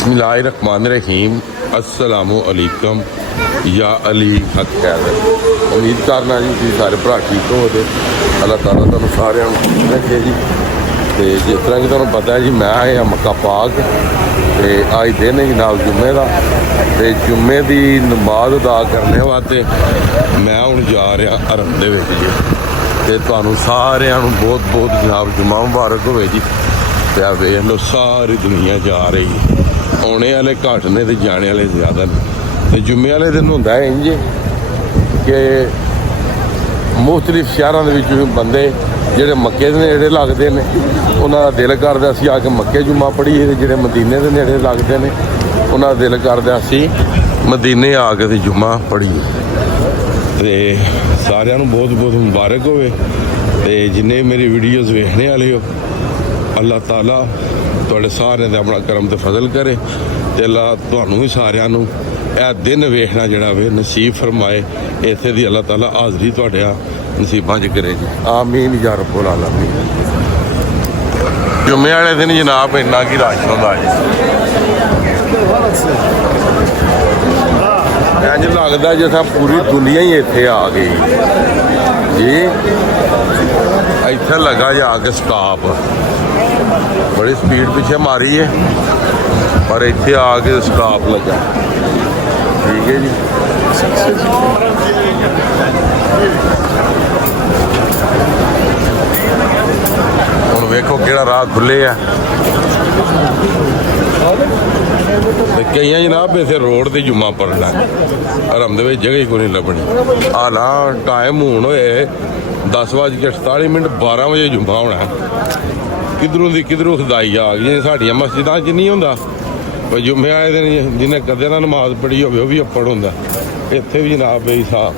बिस्मिल्लाहिर्रहमानिर्रहीम अस्सलामुअलैकुम या अली हक कैदर। उम्मीद करना जी तुसीं सारे भरा ठीक हो ते अल्लाह ताला तुहानूं सारिआं नूं रखे जी। तो जिस तरह कि तुहानूं पता है जी मैं आया मक्का पाक ते अज दिन है जनाब जुम्मे का ते जुम्मे की नमाज अदा करने वास्ते मैं हुण जा रहा हरम दे विच जी। ते तुहानूं सारिआं नूं बहुत बहुत जनाब जुम्मा मुबारक होवे जी। ते आ वेख लो सारी दुनिया जा रही, आने वाले घट ने ते जाने वाले ज़्यादा ने। ते जुम्मे वाले दिन होंदा है इंज कि मुख्तलिफ शहरों के बंदे ਜਿਹੜੇ मक्के के नेड़े लगते हैं उन्होंने दिल करदा असीं आके मक्के जुम्मा पढ़ीए ते ਜਿਹੜੇ मदीने के नेड़े लगते हैं उन्होंने दिल करदा असीं मदीने आके ते जुम्मा पढ़ीए। ते सारिआं नूं बहुत बहुत मुबारक होवे। ते जिन्ने मेरी वीडियोज़ वेखने वाले हो अल्लाह ताला तुहाडे सारिआं ते अपना करम ते फजल करे ते अल्लाह तुहानूं भी सारिआं नूं ਇਹ दिन वेखना जड़ा वे नसीब फरमाए। इत्थे दी अल्लाह ताला हाज़री तुहाडे नसीबां च करे जी, आमीन या रब्बुल आलमीन। जुम्मे वाले दिन जनाब इन्ना की रश होंदा है, इंज लगदा जिस पूरी दुनिया ही इत्थे आ गई जी। इत्थे लगा जा के स्टाप बड़ी स्पीड पीछे मारी है पर इत्थे आके स्टाप लगा, ठीक है जी। हुण वेखो किहड़ा राह खुले है। कई जनाब इसे रोड से जुम्मा पढ़ना हरम दे जगह ही कोई नहीं लभनी। हालां टाइम हुण होए 10:48 12 बजे जुम्मा होना, किधरों की किधरों खुदाई आ गई। साडियां मस्जिदां च नहीं होंदा पर जुम्मे आए दिन जिन्हें कदे ना नमाज पढ़ी हो भी अप्पड़ होंदा। इत्थे भी जनाब बे हिसाब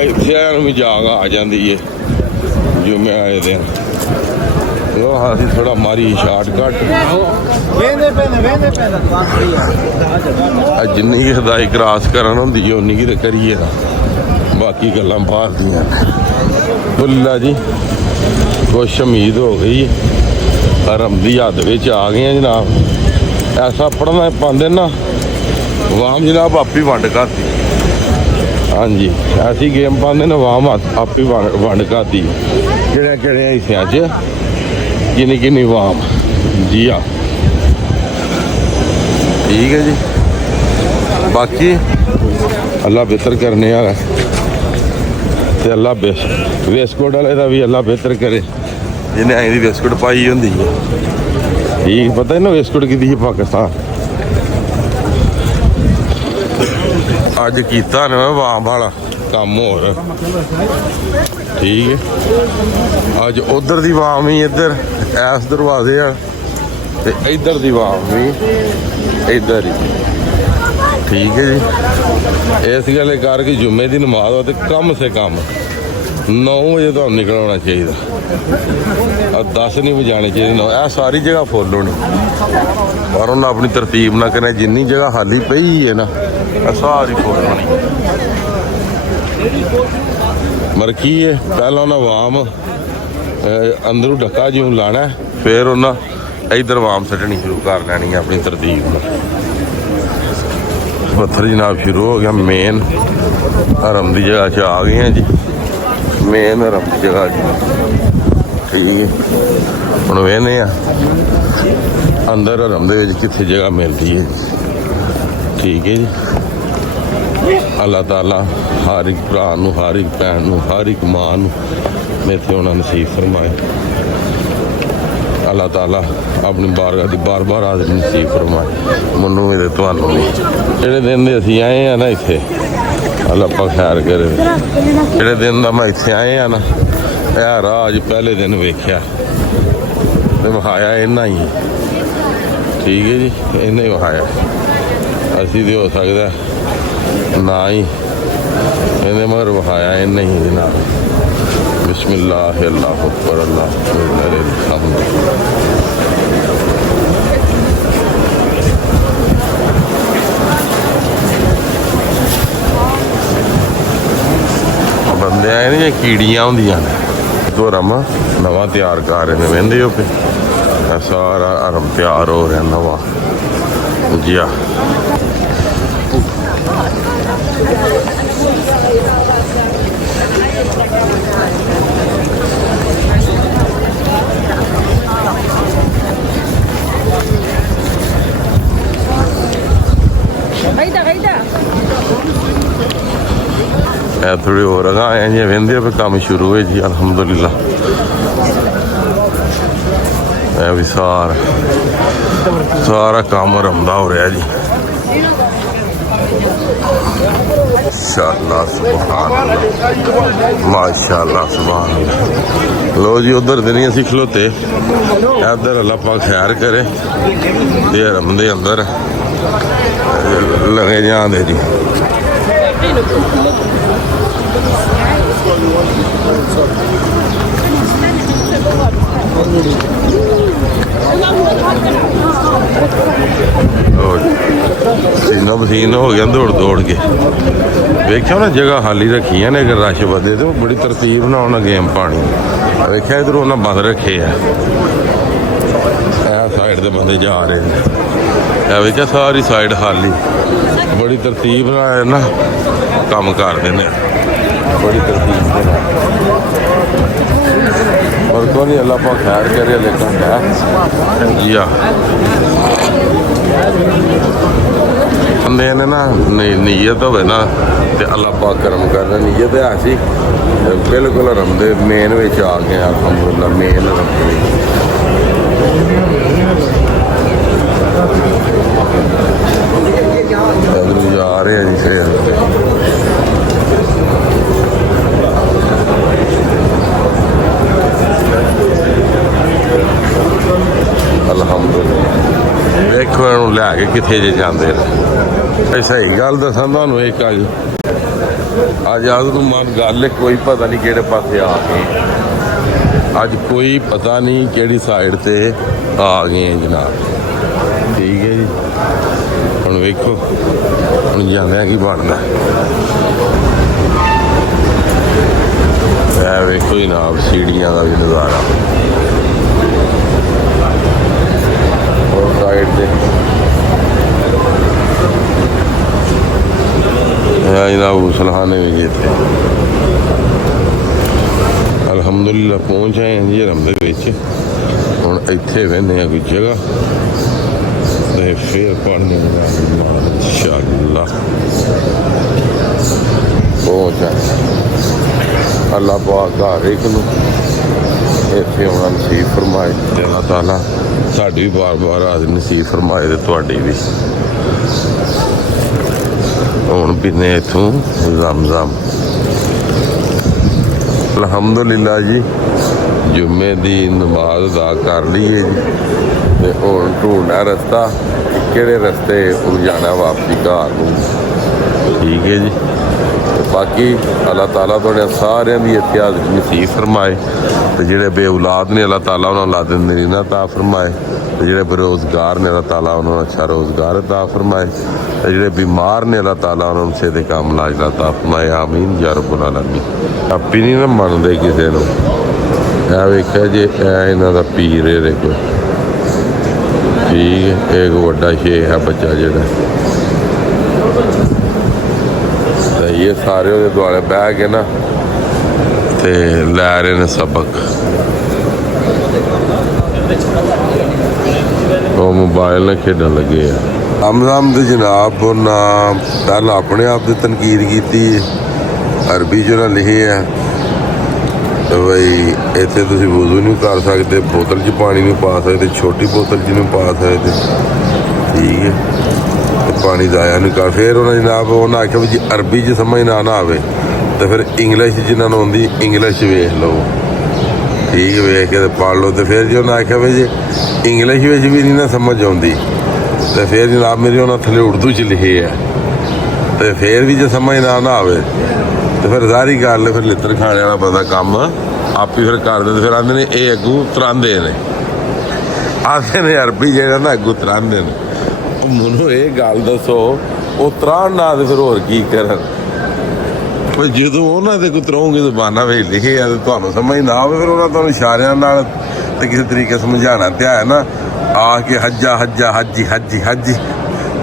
इत्थे भी जाग आ जाती है जुम्मे आए दिन। असीं थोड़ा मारी शार्टकट जिन्नी की खुदाई क्रॉस करन होंदी है उन्नी की करिए ना, बाकी गल्लां बाहर दियां बुल्ला जी। कुछ उम्मीद हो गई हरम की हद विच आ गए जनाब। ऐसा पढ़ना पाते ना वाम जनाब आप ही वंड करती। हाँ जी ऐसी गेम पाते ना वाम आप ही वंड करती किहड़े किहड़े हिस्सों च किन्नी किन्नी वाम जी। हाँ ठीक है जी, बाकी अल्लाह बेहतर करने वाला ते अल्लाह वेस्टकोट वाले का भी अल्लाह बेहतर करे जिन्हें अं की वेस्टकोट पाई होंगी है। ठीक पता है ना वेस्टकोट की थी पाकिस्तान अज किया ना वाम वाला काम होर, ठीक है। अज उधर की वाम ही इधर इस दरवाजे ते इधर की वाम भी इधर ही, ठीक है जी। इस गल करके जुम्मे की नमाज हो तो कम से कम 9 बजे तो निकल होना चाहिए और 10 नहीं बजाने चाहिए। 9 यह सारी जगह फुल होनी पर उन्हें अपनी तरतीब ना करें। जिन्नी जगह खाली पई है ना सारी फुल होनी मरकी है। पहला उन्हें वाम अंदरों डक्का ज्यों लाना फिर उन्हें इधर वाम सटनी शुरू कर लैनी अपनी तरतीब में। पत्थर जनाब शुरू हो गया। मेन हरम की जगह च आ गए हैं जी, मेन हरम की जगह ठीक है। हुण वेखने अंदर हरम दे विच कित्थे जगह मिलती है, ठीक है जी। अल्लाह ताला हर एक भरा नूं हर एक भैन नूं हर एक मां नूं इत्थे होना नसीब फरमाए। अल्लाह ताला अपनी बारगाह की बार बार हाज़री नसीब फरमाए मैनू भी तुहानूं भी। जेह्ड़े दिन दे असीं आए हैं ना इत्थे अल्लाह पाक खैर करे। जेह्ड़े दिन दा मैं इत्थे आए हैं ना यह राह अज पहले दिन वेख्या ते विखाया इन्ना ही, ठीक है जी। इन्ना ही विखाया असीं ते हो सकदा ना ही इन्हें मगर विखाया इन्ना ही जनाब। बिस्मिल्लाह अल्लाह अकबर अल्लाह बंदे आए ना कीड़ियां होंदियां ਗੁਰਦੁਆਰਾ ਵਾ ਨਵਾਂ ਤਿਆਰ ਕਰ ਰਹੇ ਨੇ, ਵਹਿੰਦੇ ਹੋ ਪਏ ਸਾਰਾ ਹਰਮ ਤਿਆਰ ਹੋ ਰਿਹਾ ਨਵਾਂ ਜੀ ਆ। थोड़ी और अगा आए जी वेंदे पे काम शुरू हुए जी अल्हम्दुलिल्लाह। भी सारा काम रमदा हो रहा जी। माशाअल्लाह सुभान अल्लाह माशाअल्लाह सुभान अल्लाह। लो जी उधर दिन असी खलोते इधर अल्लाह पाक खैर करे ते रमदे अंदर लगे जाते जी। पसीनो पसीन हो गया दौड़ दौड़ के वेख्या ना जगह खाली रखी है ने अगर रश बधे तो बड़ी तरतीब ना उन्हें गेम पानी वेख्या इधर उन्हें बंद रखे है साइड से बंदे जा रहे हैं वेख्या सारी साइड खाली बड़ी तरतीब ना काम करते हैं बड़ी तरतीब और को नहीं अल्लाह पाक खैर करे लेकिन जी हाँ बंदे ने ना नीयत हो ना तो अल्लाह पाक करम करना नीयत है सी बिल्कुल रमदे मेन में आ गए अल्हम्दुलिल्लाह मेन रमदे जा रहे हैं जी अल्हम्दुलिल्लाह। देखो इन्हूं लैके कित्थे जे जांदे ने सही गल दसां तुहानूं एक अज तू मन गल कोई पता नहीं किहड़े पासे आ गए अज कोई पता नहीं किहड़ी साइड ते आ गए जनाब ठीक है जी। हुण वेखो हुण जांदे की बनदा वेखो जनाब सीढ़ियां का भी नज़ारा साइड से जनाब गुसलखाने भी गए थे अल्हम्दुलिल्लाह पहुँच आए हैं जी रम दे विच। हुण इत्थे बहने कोई जगह ते फिर पढ़ने इंशाअल्लाह पहुँच आए अल्लाह पाक हर एक नूं इत्थे आउणा नसीब फरमाए ते अल्लाह ताला साडी भी बार बार हाज़िर नसीब फरमाए ते तुहाडी भी। हुण पीने इत्थों ज़म-ज़म अल्हम्दुलिल्लाह जी जुम्मे दी नमाज अदा कर ली है जी ते हुण ढूंढना रस्ता किहड़े रस्ते जाना वापसी घर नूं ठीक है जी। बाकी अल्लाह ताला तुहाडे सारिਆਂ ਦੀ ਇੱਥੇ ਹਾਜ਼ਰੀ नसीब फरमाए ते ਜਿਹੜੇ बेऔलाद ने अल्लाह ताला उन्होंने औलाद नरीना अता फरमाए ते ਜਿਹੜੇ बेरोज़गार ने अल्लाह ताला उन्होंने अच्छा रोज़गार अता फरमाए ते ਜਿਹੜੇ बीमार ने अल्लाह ताला उन्होंने सेहत काम इलाज अता फरमाए आमीन या रब्बुल आलमीन। आपी नहीं ना मनते किसी को वेख्या जे इन्हों का पीर है देखो ठीक है एक बड़ा शेख है बच्चा जोड़ा ये सारे उहदे दुआले बह के ना ते लै रहे ने सबक वो मोबाइल ने खेडन लगे हमदम तो जनाब उन्हें पहले अपने आप की तनकीद की अरबी च उन्हें लिखे है बई इत्थे तुसीं वज़ू नहीं कर सकते बोतल च पानी नहीं पा सकते छोटी बोतल च नहीं पा सकते ठीक है पानी जाया नहीं कर फिर उन्हें जनाब उन्हें आख्या भी जी अरबी च समझ ना आवे तो फिर इंग्लिश जिन्होंने आती इंग्लिश वेख लो ठीक है वेख के पढ़ लो तो फिर जो उन्हें आख्या भी जी इंग्लिश भी नहीं ना समझ आती तो फिर जनाब मेरी उन्हें थले उर्दू च लिखे है तो फिर भी जो समझ ना आवे तो फिर सारी गल फिर लित्र खाने वाला बंदा काम आप ही फिर कर दे फिर आते ने ये अगू तरांदे ने आते ने अरबी जो ना अगू तरांदे ने मैनू ये गल दसो वो तरान ना फिर होर की करन ਪਰ ਜਦੋਂ ਉਹਨਾਂ ਦੇ ਕੋਈ ਤਰੋਂਗੇ ਜ਼ਬਾਨਾਂ ਵਿੱਚ ਲਿਖੇ ਆ ਤੇ ਤੁਹਾਨੂੰ ਸਮਝ ਨਾ ਆਵੇ ਫਿਰ ਉਹਨਾਂ ਤੁਹਾਨੂੰ ਇਸ਼ਾਰਿਆਂ ਨਾਲ ਤੇ ਕਿਸੇ ਤਰੀਕੇ ਸਮਝਾਉਣਾ ਤੇ ਹੈ ਨਾ ਆ ਕੇ ਹੱਜਾ ਹੱਜਾ ਹਾਜੀ ਹਾਜੀ ਹਾਜੀ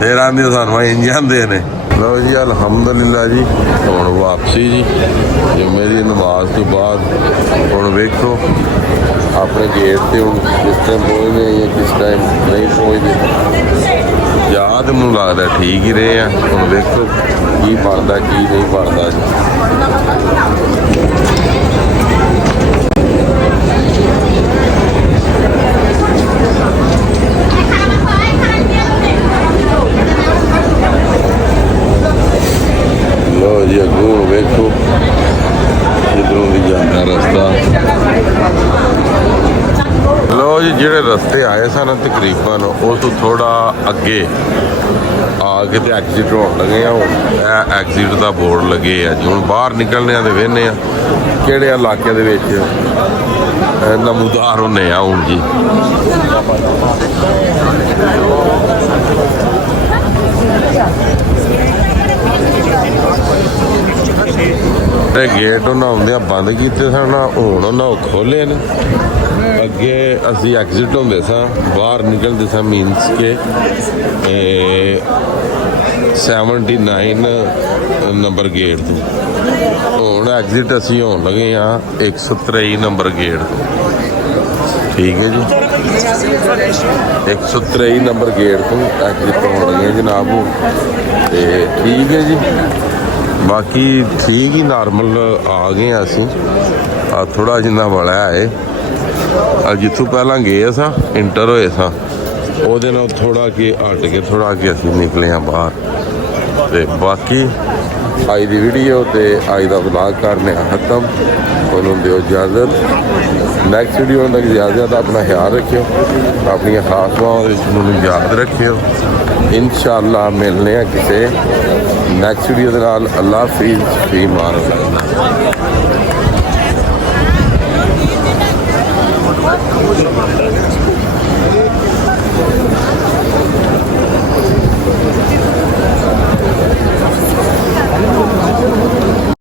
ਫਿਰ ਆਂਦੇ ਸਾਨੂੰ ਇੰਝ ਜਾਂਦੇ ਨੇ। ਲਓ ਜੀ ਅਲਹਮਦੁਲਿਲਾ ਜੀ ਹੁਣ ਵਾਪਸੀ ਜੀ ਜੁਮੇ ਦੀ ਨਮਾਜ਼ ਤੋਂ ਬਾਅਦ ਹੁਣ ਵੇਖੋ ਆਪਣੇ ਗੇਟ ਤੇ ਹੁਣ ਕਿਸ ਟਾਈਮ ਪਹੁੰਚਦੇ ਜਾਂ ਕਿਸ ਟਾਈਮ ਨਹੀਂ ਪਹੁੰਚਦੇ। ਯਾਦ ਮੈਨੂੰ ਲੱਗਦਾ ਠੀਕ ਹੀ ਰਹੇ ਆ ਹੁਣ ਵੇਖੋ ਕੀ ਬਣਦਾ ਕੀ ਨਹੀਂ ਬਣਦਾ ਜੀ। ਲੋ ਜੀ ਅੱਗੋਂ ਵੇਖੋ ਜਿੱਧਰੋਂ ਦੀ ਜਾਂਦਾ ਰਸਤਾ। ਲੋ ਜੀ ਜਿਹੜੇ ਰਸਤੇ ਆਏ ਸਨ ਤਕਰੀਬਨ ਉਸ ਤੋਂ ਥੋੜਾ ਅੱਗੇ ਆ ਕੇ ਤੇ ਐਗਜ਼ਿਟ ਹੋਣ ਲੱਗੇ ਆ। ਹੁਣ ਇਹ ਐਗਜ਼ਿਟ ਦਾ ਬੋਰਡ ਲੱਗੇ ਆ ਜੀ। ਹੁਣ ਬਾਹਰ ਨਿਕਲਣੇ ਆ ਤੇ ਵੇਖਦੇ ਆ ਕਿਹੜੇ ਇਲਾਕੇ ਦੇ ਵਿੱਚ ਨਮੂਦਾਰ ਹੁੰਨੇ ਆ ਹੁਣ ਜੀ। ਤੇ ਗੇਟ ਉਹਨਾਂ ਆਉਂਦਿਆਂ ਬੰਦ ਕੀਤੇ ਸਨ ਹੁਣ ਉਹਨਾਂ ਉਹ ਖੋਲੇ ਨੇ। ਅੱਗੇ ਅਸੀਂ ਐਗਜ਼ਿਟ ਹੁੰਦੇ ਸਾਂ ਬਾਹਰ ਨਿਕਲਦੇ ਸਾਂ ਮੀਨਸ ਕਿ 79 ਨੰਬਰ ਗੇਟ ਤੋਂ। ਹੁਣ ਐਗਜ਼ਿਟ ਅਸੀਂ ਹੋਣ ਲੱਗੇ ਹਾਂ 123 ਨੰਬਰ ਗੇਟ ਤੋਂ। ਠੀਕ ਹੈ ਜੀ 123 ਨੰਬਰ ਗੇਟ ਤੋਂ ਐਗਜ਼ਿਟ ਹੋਣ ਲੱਗੇ ਜਨਾਬ। ਤੇ ਠੀਕ ਹੈ ਜੀ ਬਾਕੀ ਠੀਕ ਹੀ ਨਾਰਮਲ ਆ ਗਏ ਅਸੀਂ। ਆ ਥੋੜਾ ਜਿੰਨਾ ਵਾਲਾ ਹੈ ਜਿੱਥੋਂ ਪਹਿਲਾਂ ਗਏ ਸਾਂ ਇੰਟਰ ਹੋਏ ਸਾਂ ਉਹਦੇ ਨਾਲ ਥੋੜਾ ਕਿ ਹਟ ਕੇ ਥੋੜਾ ਕਿ ਅਸੀਂ ਨਿਕਲੇ ਆ ਬਾਹਰ। ਤੇ ਬਾਕੀ ਅੱਜ ਦੀ ਵੀਡੀਓ ਤੇ ਅੱਜ ਦਾ ਵਲੌਗ ਕਰਨੇ ਆ ਖਤਮ। ਉਹਨੂੰ ਦਿਓ ਇਜਾਜ਼ਤ। ਨੈਕਸਟ ਵੀਡੀਓ ਤੱਕ ਜ਼ਿਆਦਾ ਆਪਣਾ ਖਿਆਲ ਰੱਖਿਓ ਆਪਣੀਆਂ ਖਾਸ ਦੁਆਵਾਂ ਵਿੱਚ ਮੈਨੂੰ ਯਾਦ ਰੱਖਿਓ। ਇਨਸ਼ਾਅੱਲਾ ਮਿਲਨੇ ਆ ਕਿਸੇ ਨੈਕਸਟ ਵੀਡੀਓ ਦੇ ਨਾਲ। ਅੱਲਾ ਹਾਫਿਜ਼ ਫੀ ਮਾਨ।